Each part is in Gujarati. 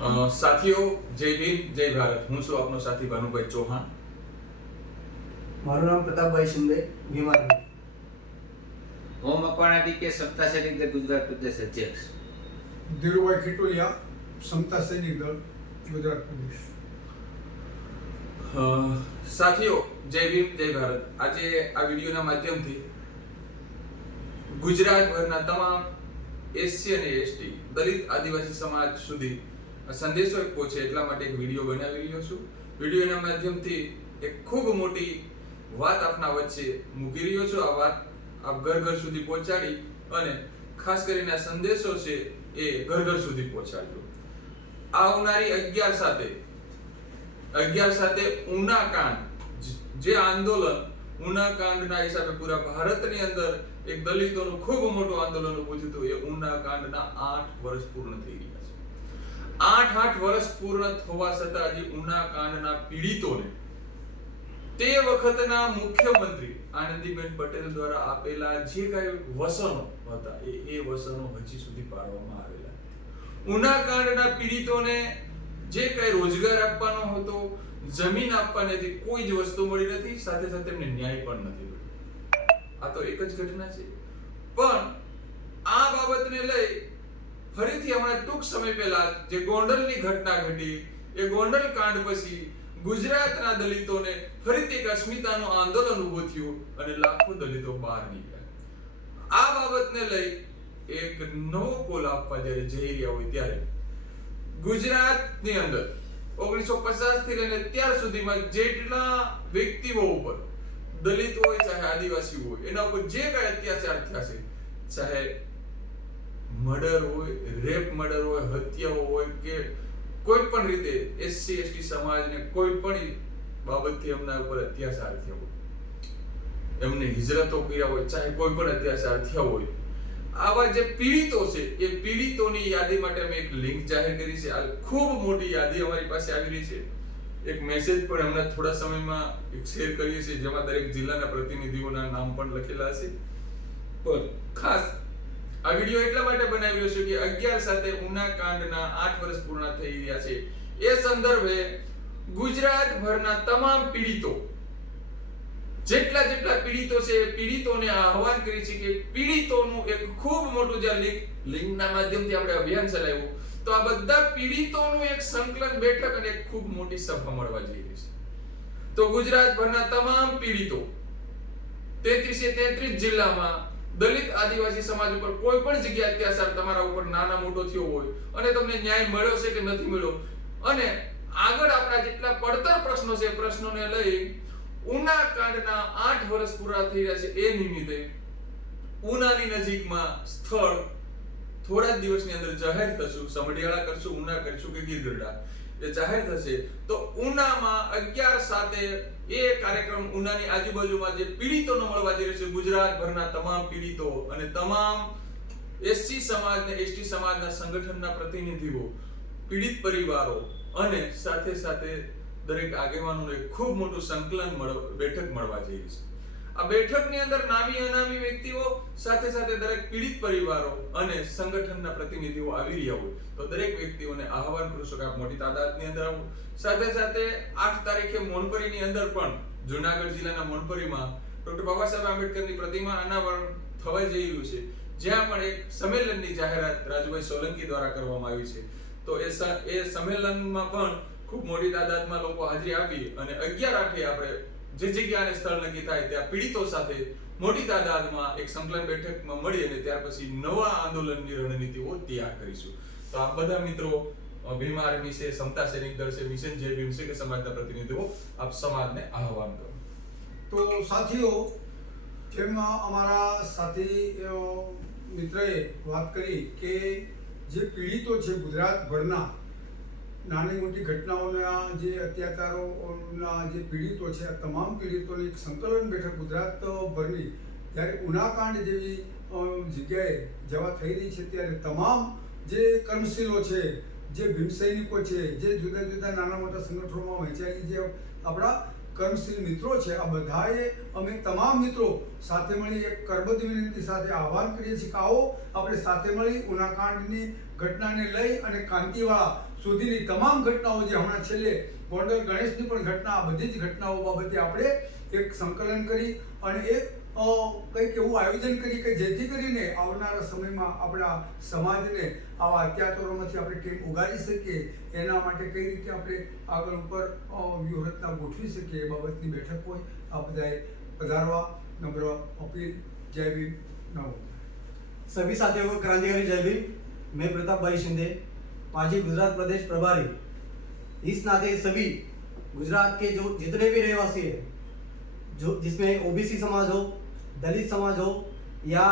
અ, સાથીઓ જય ભીમ જય ભારત. હું છું આપનો સાથી ભાનુભાઈ ચૌહાણ. મારું નામ પ્રતાપભાઈ શિંદે ભીમારી હું મકવાણા ડીકે સપ્તાહ સૈનિક દળ ગુજરાત પ્રદેશ અધ્યક્ષ. ધીરુભાઈ ખીટોલિયા સમતા સૈનિક દળ ગુજરાત પ્રદેશ. સાથીઓ જય ભીમ જય ભારત. આજે આ વિડીયોના માધ્યમથી ગુજરાતભરના તમામ એસસી અને એસટી દલિત આદિવાસી સમાજ સુધી સંદેશો આપવો છે એટલા માટે એક વીડિયો બનાવી રહ્યો છું. વિડીયોના માધ્યમથી એક ખૂબ મોટી વાત આપના વચ્ચે મૂકી રહ્યો છું. આ વાત આપ ઘર ઘર સુધી પહોંચાડી અને ખાસ કરીને આ સંદેશો છે એ ઘર ઘર સુધી પહોંચાડજો. આવનારી અગિયાર સાથે અગિયાર સાથે ઉના કાંડ, જે આંદોલન ઉના કાંડના હિસાબે પૂરા ભારતની અંદર એક દલિતોનું ખૂબ મોટું આંદોલન ઉભું થયું એ ઉના કાંડના આઠ વર્ષ પૂર્ણ થઈ ગયા. આઠ આઠ વર્ષ પૂર્ણ થવા છતાં જે ઉના કાંડના પીડિતોને તે વખતના મુખ્યમંત્રી આનંદીબેન પટેલ દ્વારા આપેલા જે કાંઈ વસનો હતા, એ એ વસનો હજી સુધી પાડવામાં આવેલા ઉના કાંડના પીડિતોને જે કઈ રોજગાર આપવાનો હતો, જમીન આપવાની હતી, કોઈ જ વસ્તુ મળી નથી, સાથે સાથે એમને ન્યાય પણ નથી મળ્યો. આ તો એક જ ઘટના છે. પણ આ બાબતને લઈ ફરીથી હમણાં ટૂંક સમય પહેલા જે ગોંડલની ઘટના ઘટી, એ ગોંડલ કાંડ પછી ગુજરાતના દલિતોને ફરીથી એક અસ્મિતાનું આંદોલન ઊભું થયું અને લાખો દલિતો બહાર નીકળ્યા. આ બાબતને લઈ એક નવો કોલ આપવા જ્યારે જઈ રહ્યા હોય ત્યારે ગુજરાતની અંદર ઓગણીસો પચાસથી લઈને ત્યાર સુધીમાં જેટલા વ્યક્તિઓ ઉપર દલિત હોય ચાહે આદિવાસી હોય, એના ઉપર જે કઈ અત્યાચાર થયા છે, ચાહે મર્ડર હોય, રેપ મર્ડર હોય, હત્યાઓ હોય કે કોઈ પણ રીતે એસસી, એસટી સમાજને કોઈ પણ બાબતથી એમના ઉપર અત્યાચાર થયો હોય. એમને હિજરતો કર્યા હોય, ચાહે કોઈ પણ અત્યાચાર થયા હોય. આવા જે પીડિતો છે, એ પીડિતોની યાદી માટે અમે એક લિંક જાહેર કરી છે. આ ખૂબ મોટી યાદી અમારી પાસે આવી રહી છે. એક મેસેજ પણ હમણાં થોડા સમયમાં એક શેર કરીએ છીએ, જેમાં દરેક જિલ્લાના પ્રતિનિધિઓના નામ પણ લખેલા છે પણ ખાસ આ વિડિયો એટલા માટે બનાવ્યો છે કે અગિયાર સાથે ઉના કાંડના આઠ વર્ષ પૂર્ણ થઈ રહ્યા છે. એ સંદર્ભે ગુજરાતભરના તમામ પીડિતો, જેટલા જેટલા પીડિતો છે પીડિતોને આહવાન કરી છે કે પીડિતોનું એક ખૂબ મોટું જે લિંક, લિંકના માધ્યમથી આપણે અભિયાન ચલાવ્યું, તો આ બધા પીડિતોનું એક સંકલન બેઠક અને ખૂબ મોટી સભા મળવા જઈ રહી છે. તો ગુજરાતભરના તમામ પીડિતો, તેત્રીસે તેત્રીસ જિલ્લામાં દલિત આદિવાસી સમાજ ઉપર કોઈ પણ જગ્યાએ અત્યાચાર તમારા ઉપર નાના મોટો થયો હોય અને તમને ન્યાય મળ્યો છે કે નથી મળ્યો, અને આગળ આપણા જેટલા પડતર પ્રશ્નો છે પ્રશ્નોને લઈ ઉના કાંડના આઠ વર્ષ પૂરા થઈ રહ્યા છે એ નિમિત્તે ઉનાની નજીકમાં સ્થળ થોડા જ દિવસની અંદર જાહેર થશું. સમઢિયાળા કરશું, ઉના કરશું કે ગીરગઢડા એ જાહેર થશે. તો ઉનામાં અગિયાર સાથે એ કાર્યક્રમ ઉનાની આજુબાજુમાં જે પીડિતોને મળવા જઈ રહ્યો છે, ગુજરાતભરના તમામ પીડિતો અને તમામ એસસી સમાજ ને એસટી સમાજના સંગઠનના પ્રતિનિધિઓ, પીડિત પરિવારો અને સાથે સાથે દરેક આગેવાનોને ખૂબ મોટું સંકલન બેઠક મળવા જઈ રહી છે. આ બેઠકની અંદર નામી અનામી વ્યક્તિઓ, સાથે સાથે દરેક પીડિત પરિવારો અને સંગઠનના પ્રતિનિધિઓ આવી રહ્યા હોય તો દરેક વ્યક્તિઓને આહવાન કરું છું કે આપ મોટી તાદાદની અંદર આવો. સાથે સાથે આઠ તારીખે મોનપરીની અંદર પણ જુનાગઢ જિલ્લાના મોનપરીમાં ડોક્ટર બાબા સાહેબ આંબેડકરની પ્રતિમા અનાવરણ થવા જઈ રહ્યું છે. જ્યાં પણ એક સંમેલનની જાહેરાત રાજુભાઈ સોલંકી દ્વારા કરવામાં આવી છે. તો એ એ સંમેલનમાં પણ ખૂબ મોટી તાદાદમાં લોકો હાજરી આપી અને અગિયાર આઠે આપણે જે જગ્યાને સ્થળ નક્કી થાય ત્યાં પીડિતો સાથે મોટી તાદાદમાં એક સંકલન બેઠકમાં મળી અને ત્યાર પછી નવા આંદોલનની રણનીતિઓ તૈયાર કરીશું. તો આ બધા મિત્રો ભીમ આર્મી છે, સમતા સૈનિક દળ છે મિશન જે ભીમ છે કે સમાજના પ્રતિનિધિઓ, આપ સમાજને આહવાન કરો. તો સાથીઓ, જેમ અમારા સાથી મિત્રએ વાત કરી કે જે પીડિતો છે ગુજરાતભરના નાની મોટી ઘટનાઓના જે અત્યાચારોના જે પીડિતો છે, આ તમામ પીડિતોની એક સંકલન બેઠક ગુજરાતભરની જ્યારે ઉનાકાંડ જેવી જગ્યાએ જવા થઈ રહી છે, ત્યારે તમામ જે કર્મશીલો છે, જે ભીમસૈનિકો છે, જે જુદા જુદા નાના મોટા સંગઠનોમાં વહેંચાયેલી જે આપણા કર્મશીલ મિત્રો છે. આ બધાએ અમે તમામ મિત્રો સાથે મળી એક કરબદ્ધ વિનંતી સાથે આહવાન કરીએ છીએ કે આવો આપણે સાથે મળી ઉનાકાંડની ઘટનાને લઈ અને કાંતિવાળા સુધીની તમામ ઘટનાઓ જે હમણાં છેલ્લે ગોંડલ ગણેશની પણ ઘટના, આ બધી જ ઘટનાઓ બાબતે આપણે એક સંકલન કરી અને એક કંઈક એવું આયોજન કરી કે જેથી કરીને આવનારા સમયમાં આપણા સમાજને આવા અત્યાચારોમાંથી આપણે કેમ ઉગારી શકીએ એના માટે કઈ રીતે આપણે આગળ ઉપર અ, વ્યૂહરચના ગોઠવી શકીએ એ બાબતની બેઠક હોય આ બધાએ પધારવા નમ્ર અપીલ જય ભીમ નમો सभी साथियों को क्रांतिकारी जय भीम मैं प्रताप भाई शिंदे पाजी गुजरात प्रदेश प्रभारी इस नाते सभी गुजरात के जो जितने भी रहवासी हैं जो जिसमें ओबीसी समाज हो दलित समाज हो या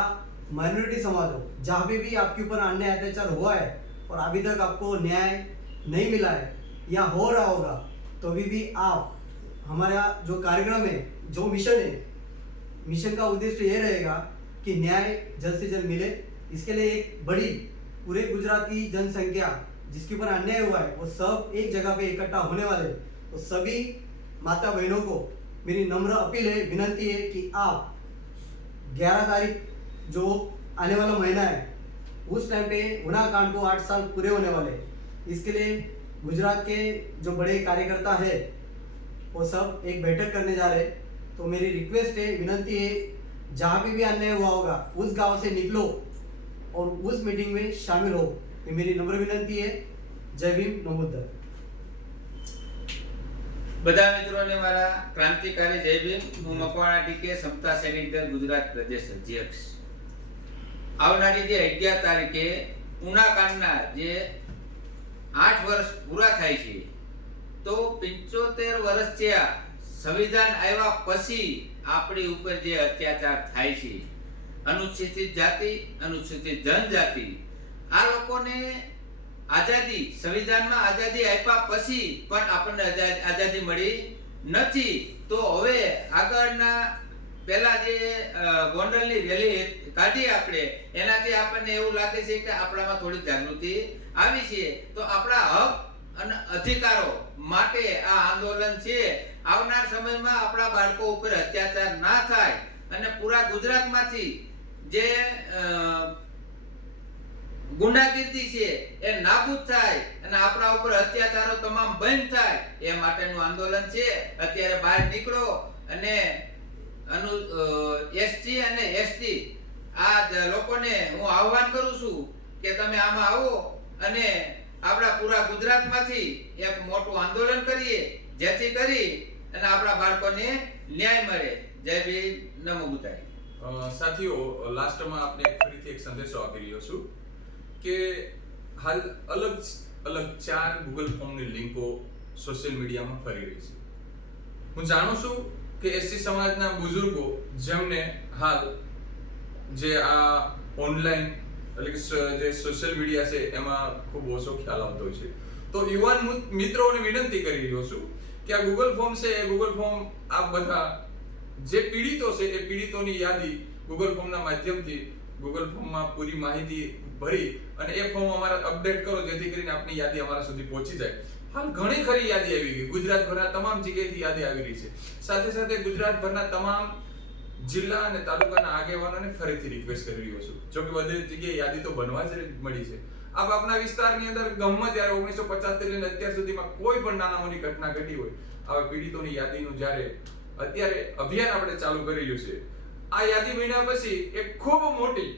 माइनॉरिटी समाज हो, जहाँ पे भी आपके ऊपर अन्याय, अत्याचार हुआ है और अभी तक आपको न्याय नहीं मिला है या हो रहा होगा तो अभी भी आप, हमारा जो कार्यक्रम है, जो मिशन है मिशन का उद्देश्य ये रहेगा कि न्याय जल्द से जल्द मिले। इसके लिए एक बड़ी, पूरे गुजरात की जनसंख्या जिसके ऊपर अन्याय हुआ है, वो सब एक जगह पे इकट्ठा होने वाले तो सभी माता बहनों को मेरी नम्र अपील है, विनंती है कि आप 11 तारीख जो आने वाला महीना है, उस टाइम पे गुना कांड को आठ साल पूरे होने वाले। इसके लिए गुजरात के जो बड़े कार्यकर्ता है, वो सब एक बैठक करने जा रहे तो मेरी रिक्वेस्ट है, विनंती है, जहाँ पे भी अन्याय हुआ होगा, उस गाँव से निकलो और उस मीटिंग में शामिल हो। ये मेरी नम्र विनंती है। जय भीम नमोदर બધા મિત્રોને મારા ક્રાંતિકારી જય ભીમ. હું મકવાણા ટીકે સમતા સૈનિક ગુજરાત પ્રદેશ અધ્યક્ષ. આવનારી જે અગિયાર તારીખે ઉનાકાંડના જે આઠ વર્ષ પૂરા થાય છે, તો પંચોતેર વર્ષ થયા સંવિધાન આવ્યા પછી આપણી ઉપર જે અત્યાચાર થાય છે, અનુસૂચિત જાતિ, અનુસૂચિત જનજાતિ, આ લોકોને આઝાદી, સંવિધાનમાં આઝાદી આપ્યા પછી પણ આપણને આઝાદી મળી નથી. તો હવે આગળના પહેલા જે ગોંડલની રેલી કાઢી આપણે, એનાથી આપણને એવું લાગે છે કે આપણામાં થોડી જાગૃતિ આવી છે. તો આપણા હક અને અધિકારો માટે આ આંદોલન છે. આવનાર સમયમાં આપણા બાળકો ઉપર અત્યાચાર ના થાય. અને પૂરા ગુજરાતમાંથી જે અ, છે એ નાબૂદ થાય અને આપણા ઉપર અત્યાચારો તમામ બંધ થાય. એ માટેનું આંદોલન છે. અત્યારે બહાર નીકળો અને અનુ એસટી અને એસટી આ લોકોને હું આહવાન કરું છું કે તમે આમાં આવો અને આપણા પૂરા ગુજરાતમાંથી એક મોટું આંદોલન કરીએ જેથી કરી અને આપણા બાળકોને ન્યાય મળે. જય ભીમ. નમો બુદ્ધાય. સાથીઓ લાસ્ટમાં આપણે ફરીથી એક સંદેશો આપી રહ્યો છું. કે હાલ અલગ અલગ ચાર ગૂગલ ફોર્મની લિંકો સોશિયલ મીડિયામાં ફરી રહી છે. હું જાણું છું કે એસસી સમાજના બુઝુર્ગો જેમને હાલ જે આ ઓનલાઈન એટલે કે જે સોશિયલ મીડિયા છે, એમાં ખૂબ ઓછો ખ્યાલ આવતો છે. તો યુવાન મિત્રોને વિનંતી કરી રહ્યો છું કે આ ગૂગલ ફોર્મ છે, એ ગૂગલ ફોર્મ આપ બધા જે પીડિતો છે, એ પીડિતોની યાદી ગૂગલ ફોર્મના માધ્યમથી ગૂગલ ફોર્મમાં પૂરી માહિતી ભરી અને એ ફોર્મ અમારા અપડેટ કરો જેથી કરીને આપની યાદી અમારા સુધી પહોંચી જાય. હાલ ઘણી ખરી યાદી આવી ગઈ. ગુજરાતભરના તમામ જગ્યાએથી યાદી આવી રહી છે. સાથે સાથે ગુજરાતભરના તમામ જિલ્લા અને તાલુકાના આગેવાનોને ફરીથી રિક્વેસ્ટ કરી રહ્યો છું. જો કે બધી જગ્યાએ યાદી તો બનવા જ મળી છે. આપ આપના વિસ્તારની અંદર ગમે ત્યારે ઓગણીસો પચાસથી લઈને અત્યાર સુધીમાં કોઈ પણ નાના મોટી ઘટના ઘટી હોય, આવા પીડિતોની યાદીનું જ્યારે અત્યારે અભિયાન આપણે ચાલુ કરી રહ્યું છે, આ યાદી બન્યા પછી એક ખૂબ મોટી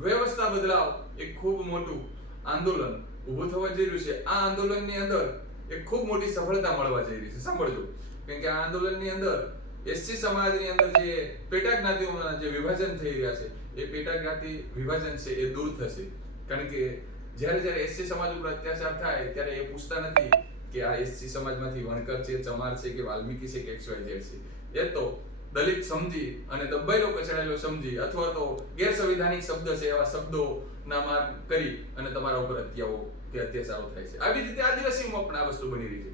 વ્યવસ્થા બદલાવ એક ખૂબ મોટું આંદોલન ઊભું થવા જઈ રહ્યું છે. આ આંદોલનની અંદર એક ખૂબ મોટી સફળતા મળવા જઈ રહી છે. સાંભળજો. કેમ કે આ આંદોલનની અંદર એસસી સમાજની અંદર જે પેટા જ્ઞાતિઓના જે વિભાજન થઈ રહ્યા છે, એ પેટા જ્ઞાતિ વિભાજન છે એ દૂર થશે. કારણ કે જ્યારે જ્યારે એસસી સમાજ ઉપર અત્યાચાર થાય, ત્યારે એ પૂછતા નથી કે આ એસસી સમાજમાંથી વણકર છે, ચમાર છે કે વાલ્મીકી છે કે એક્સ વાય ઝેડ છે. એ તો દલિત સમજી અને દબાયેલો કચડાયેલો સમજી અથવા તો ગેરસંવિધાનિક શબ્દ છે એવા શબ્દો નામાર કરી અને તમારા ઉપર હત્યાઓ કે અત્યાચારો થાય છે. આવી રીતે આદિવાસીમાં પણ આ વસ્તુ બની રહી છે.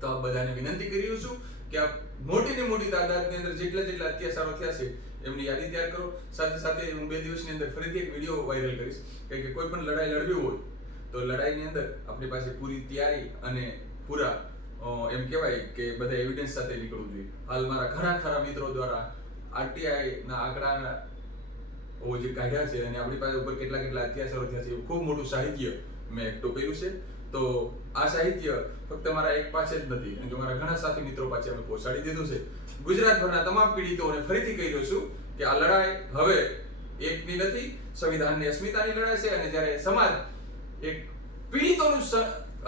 તો આ બધાને વિનંતી કરી છું કે આ મોટી ને મોટી તાદાદની અંદર જેટલા જેટલા અત્યાચારો થયા છે એમની યાદી તૈયાર કરો. સાથે સાથે હું બે દિવસની અંદર ફરીથી એક વીડિયો વાયરલ કરીશ. કે કોઈ પણ લડાઈ લડવી હોય તો લડાઈની અંદર આપણી પાસે પૂરી તૈયારી અને પૂરા એમ કહેવાય કે બધા એવિડન્સ સાથે નીકળવું જોઈએ. હાલ મારા ઘણા ખરા મિત્રો દ્વારા આરટીઆઈ ના આંકડા જે કાઢ્યા છે અને આપણી પાસે ઉપર કેટલા કેટલા અત્યાચારો થયા છે ખૂબ મોટું સાહિત્ય મેં એકઠું કર્યું છે. તો આ સાહિત્ય ફક્ત મારા એક પાસે જ નથી કે મારા ઘણા સાથી મિત્રો પાસે અમે પહોંચાડી દીધું છે. ગુજરાતભરના તમામ પીડિતોને ફરીથી કહી રહ્યો છું કે આ લડાઈ હવે એકની નથી, સંવિધાનની અસ્મિતાની લડાઈ છે અને જ્યારે સમાજ એક પીડિતોનું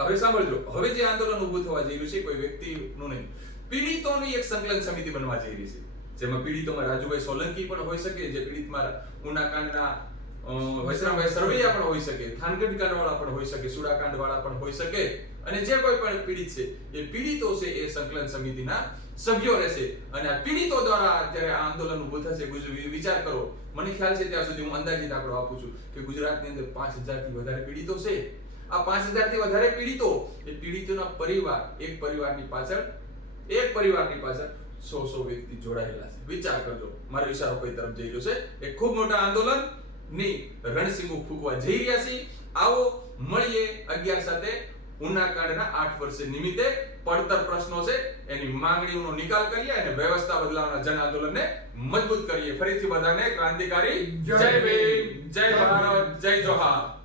હવે સાંભળજો હવે જે આંદોલન ઊભું થવા જઈ રહ્યું છે કોઈ વ્યક્તિનું નહીં. પીડિતોની એક સંકલન સમિતિ બનવા જઈ રહી છે, જેમાં પીડિતોમાં રાજુભાઈ સોલંકી પણ હોઈ શકે, જે પીડિતમાં ઉનાકાંડના વૈષ્ણવભાઈ સરવૈયા પણ હોઈ શકે, થાનગઢ કાંડવાળા પણ હોઈ શકે સુડાકાંડ વાળા પણ હોઈ શકે, અને જે કોઈ પણ પીડિત છે, એ પીડિતો છે એ સંકલન સમિતિના સભ્યો રહેશે. અને આ પીડિતો દ્વારા જ્યારે આ આંદોલન ઉભું થશે વિચાર કરો. મને ખ્યાલ છે, ત્યાં સુધી હું અંદાજિત આંકડો આપું છું કે ગુજરાતની અંદર પાંચ હજારથી વધારે પીડિતો છે. આ પાંચ હજારથી વધારે પીડિતો. એ પીડિતોના પરિવાર એક પરિવારની પાછળ એક પરિવારની પાછળ સો સો વ્યક્તિ જોડાયેલા છે. વિચાર કરજો મારો ઈશારો કઈ તરફ જઈ રહ્યો છે. એ ખૂબ મોટા આંદોલનની રણસીમું ફૂંકવા જઈ રહ્યા છે. આવો મળીએ અગિયાર સાથે. ઉનાકાંડના આઠ વર્ષે નિમિત્તે પડતર પ્રશ્નો છે. એની માંગણીઓનો નિકાલ કરીએ અને વ્યવસ્થા બદલાવના જન આંદોલનને મજબૂત કરીએ. ફરીથી બધાને ક્રાંતિકારી. જય ભીમ. જય ભારત. જય જોહાર.